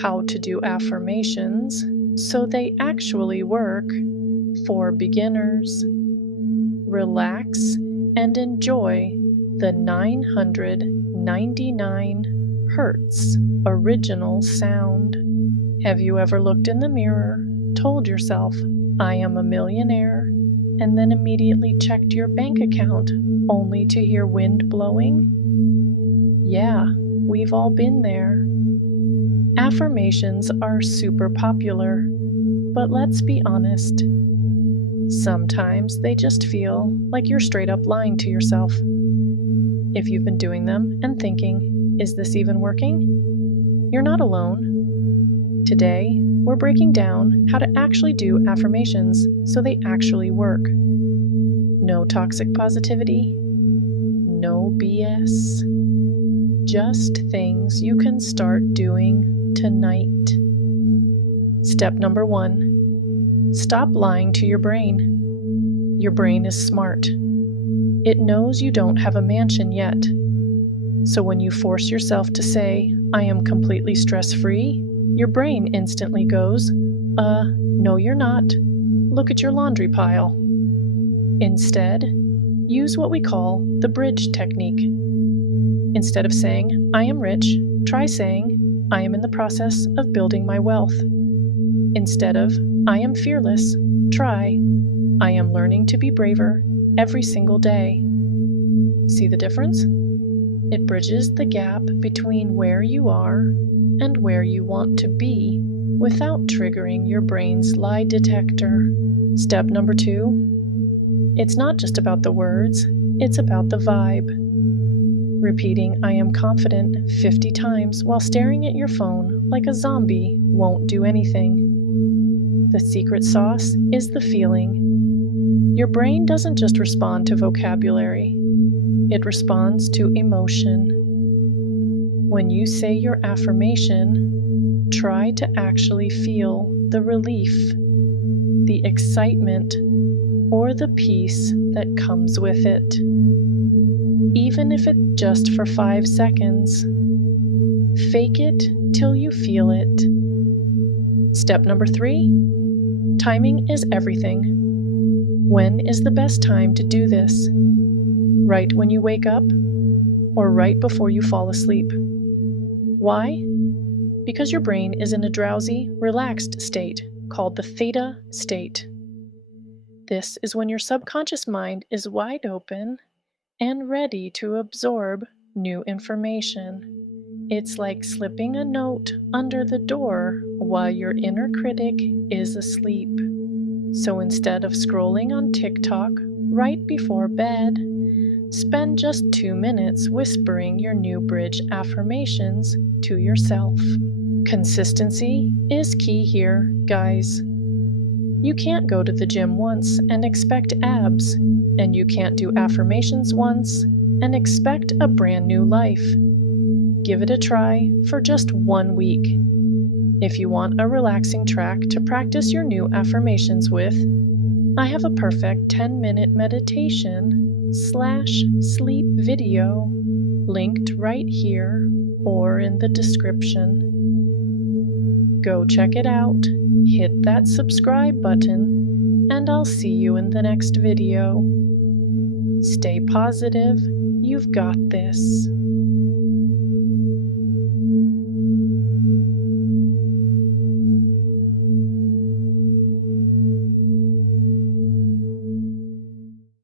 how to do affirmations so they actually work for beginners. Relax and enjoy the 999 Hertz original sound. Have you ever looked in the mirror, told yourself, "I am a millionaire," and then immediately checked your bank account only to hear wind blowing? Yeah, we've all been there. Affirmations are super popular, but let's be honest. Sometimes they just feel like you're straight up lying to yourself. If you've been doing them and thinking, "Is this even working?" You're not alone. Today, we're breaking down how to actually do affirmations so they actually work. No toxic positivity, no BS. Just things you can start doing tonight. Step number 1. Stop lying to your brain. Your brain is smart. It knows you don't have a mansion yet. So when you force yourself to say, "I am completely stress-free," your brain instantly goes, no you're not. Look at your laundry pile." Instead, use what we call the bridge technique. Instead of saying, "I am rich," try saying, "I am in the process of building my wealth." Instead of, "I am fearless," try, "I am learning to be braver every single day." See the difference? It bridges the gap between where you are and where you want to be without triggering your brain's lie detector. Step number 2. It's not just about the words, it's about the vibe. Repeating "I am confident" 50 times while staring at your phone like a zombie won't do anything. The secret sauce is the feeling. Your brain doesn't just respond to vocabulary, it responds to emotion. When you say your affirmation, try to actually feel the relief, the excitement, or the peace that comes with it. Even if it's just for 5 seconds. Fake it till you feel it. Step number 3. Timing is everything. When is the best time to do this? Right when you wake up, or right before you fall asleep? Why? Because your brain is in a drowsy, relaxed state called the theta state. This is when your subconscious mind is wide open and ready to absorb new information. It's like slipping a note under the door while your inner critic is asleep. So instead of scrolling on TikTok right before bed, spend just 2 minutes whispering your new bridge affirmations to yourself. Consistency is key here, guys. You can't go to the gym once and expect abs, and you can't do affirmations once and expect a brand new life. Give it a try for just 1 week. If you want a relaxing track to practice your new affirmations with, I have a perfect 10-minute meditation/sleep video linked right here or in the description. Go check it out, hit that subscribe button, and I'll see you in the next video. Stay positive, you've got this.